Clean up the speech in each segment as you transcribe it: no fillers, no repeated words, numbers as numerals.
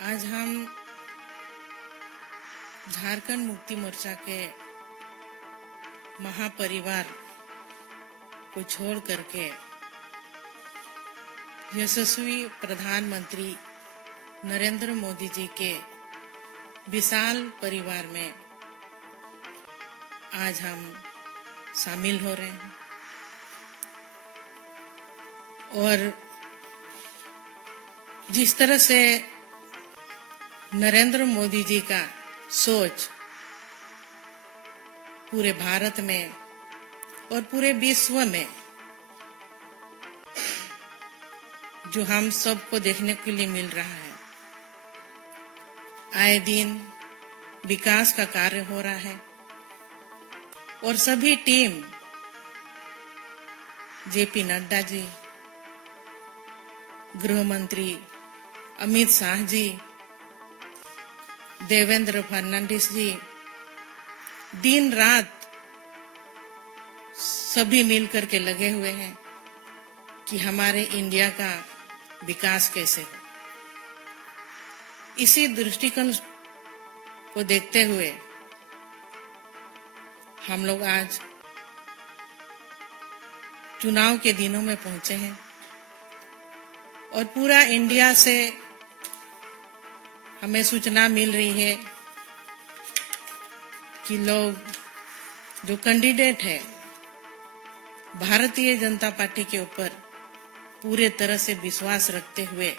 आज हम झारखंड मुक्ति मोर्चा के महापरिवार को छोड़ करके यशस्वी प्रधानमंत्री नरेंद्र मोदी जी के विशाल परिवार में आज हम शामिल हो रहे हैं। और जिस तरह से नरेंद्र मोदी जी का सोच पूरे भारत में और पूरे विश्व में जो हम सबको देखने के लिए मिल रहा है, आए दिन विकास का कार्य हो रहा है और सभी टीम जेपी नड्डा जी, गृह मंत्री अमित शाह जी, देवेंद्र फडणवीस जी, दिन रात सभी मिलकर के लगे हुए हैं कि हमारे इंडिया का विकास कैसे हो। इसी दृष्टिकोण को देखते हुए हम लोग आज चुनाव के दिनों में पहुंचे हैं और पूरा इंडिया से हमें सूचना मिल रही है कि लोग जो कैंडिडेट है भारतीय जनता पार्टी के ऊपर पूरे तरह से विश्वास रखते हुए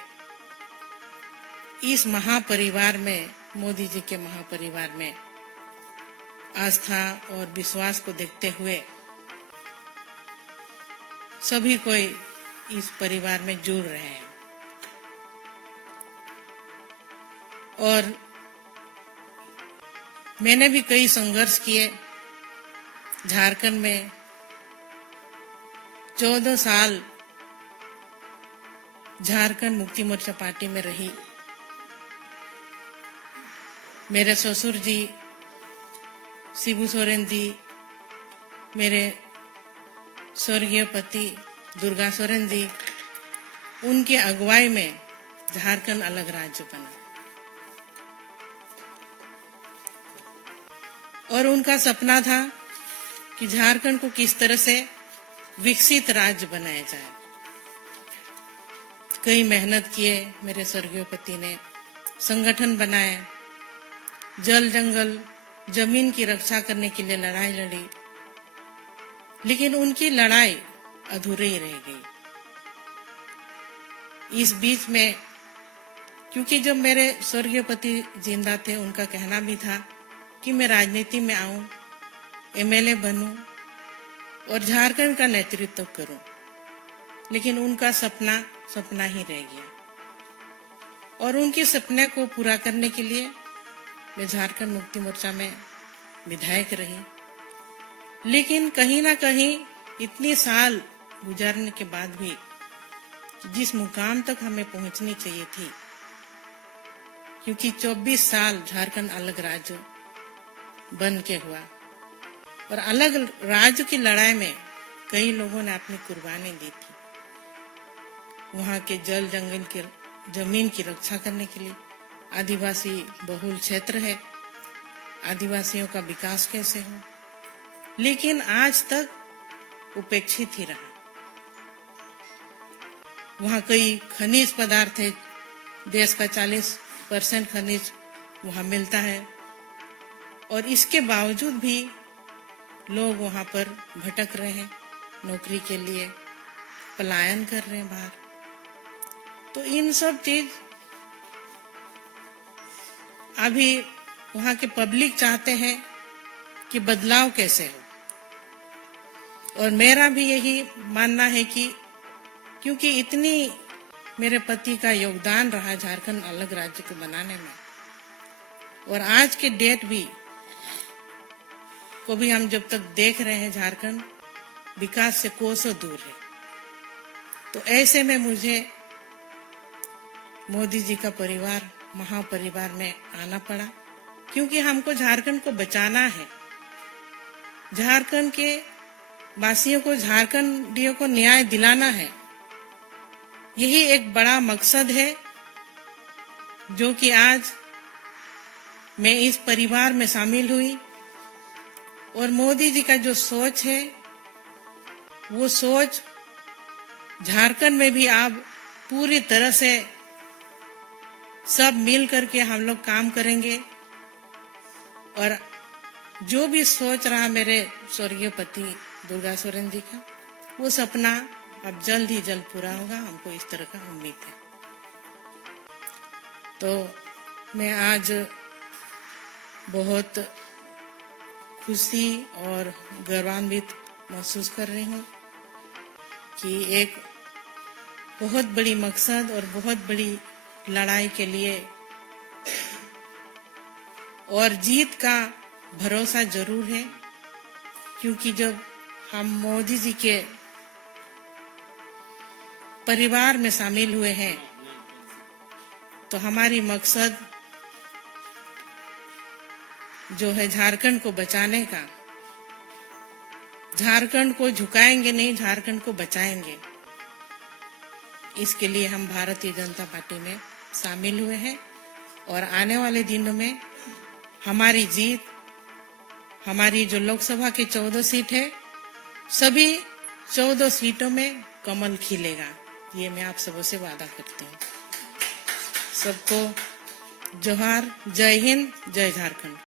इस महापरिवार में, मोदी जी के महापरिवार में आस्था और विश्वास को देखते हुए सभी कोई इस परिवार में जुड़ रहे हैं। और मैंने भी कई संघर्ष किए। झारखंड में 14 साल झारखंड मुक्ति मोर्चा पार्टी में रही। मेरे ससुर जी शिबू सोरेन जी, मेरे स्वर्गीय पति दुर्गा सोरेन जी, उनकी अगुवाई में झारखंड अलग राज्य बना और उनका सपना था कि झारखंड को किस तरह से विकसित राज्य बनाया जाए। कई मेहनत किए मेरे स्वर्गीय पति ने, संगठन बनाए, जल जंगल जमीन की रक्षा करने के लिए लड़ाई लड़ी, लेकिन उनकी लड़ाई अधूरी रह गई। इस बीच में क्योंकि जब मेरे स्वर्गीय पति जिंदा थे, उनका कहना भी था कि मैं राजनीति में आऊं, एमएलए बनूं और झारखंड का नेतृत्व करूं, लेकिन उनका सपना ही रह गया। और उनके सपने को पूरा करने के लिए मैं झारखंड मुक्ति मोर्चा में विधायक रही। लेकिन कहीं ना कहीं इतने साल गुजारने के बाद भी जिस मुकाम तक हमें पहुंचनी चाहिए थी, क्योंकि 24 साल झारखंड अलग राज्य बन के हुआ और अलग राज्य की लड़ाई में कई लोगों ने अपनी कुर्बानी दी थी। वहां के जल जंगल की जमीन की रक्षा करने के लिए, आदिवासी बहुल क्षेत्र है, आदिवासियों का विकास कैसे हो, लेकिन आज तक उपेक्षित ही रहा। वहां कई खनिज पदार्थ है, देश का 40% खनिज वहां मिलता है और इसके बावजूद भी लोग वहां पर भटक रहे हैं, नौकरी के लिए पलायन कर रहे हैं बाहर। तो इन सब चीज अभी वहां के पब्लिक चाहते हैं कि बदलाव कैसे हो। और मेरा भी यही मानना है कि क्योंकि इतनी मेरे पति का योगदान रहा झारखंड अलग राज्य को बनाने में, और आज के डेट भी को भी हम जब तक देख रहे हैं झारखंड विकास से कोसों दूर है, तो ऐसे में मुझे मोदी जी का परिवार, महापरिवार में आना पड़ा, क्योंकि हमको झारखंड को बचाना है। झारखंड के वासियों को, झारखंडियों को न्याय दिलाना है। यही एक बड़ा मकसद है जो कि आज मैं इस परिवार में शामिल हुई और मोदी जी का जो सोच है वो सोच झारखंड में भी अब पूरी तरह से सब मिल करके हम लोग काम करेंगे। और जो भी सोच रहा मेरे स्वर्गीय पति दुर्गा सोरेन जी का, वो सपना अब जल्द ही जल्द पूरा होगा, हमको इस तरह का उम्मीद है। तो मैं आज बहुत खुशी और गौरवान्वित महसूस कर रही हूँ कि एक बहुत बड़ी मकसद और बहुत बड़ी लड़ाई के लिए और जीत का भरोसा जरूर है, क्योंकि जब हम मोदी जी के परिवार में शामिल हुए हैं तो हमारी मकसद जो है झारखंड को बचाने का, झारखंड को झुकाएंगे नहीं, झारखंड को बचाएंगे। इसके लिए हम भारतीय जनता पार्टी में शामिल हुए हैं और आने वाले दिनों में हमारी जीत, हमारी जो लोकसभा की 14 सीट है, सभी 14 सीटों में कमल खिलेगा, ये मैं आप सबों से वादा करती हूँ। सबको जोहार, जय हिंद, जय झारखंड।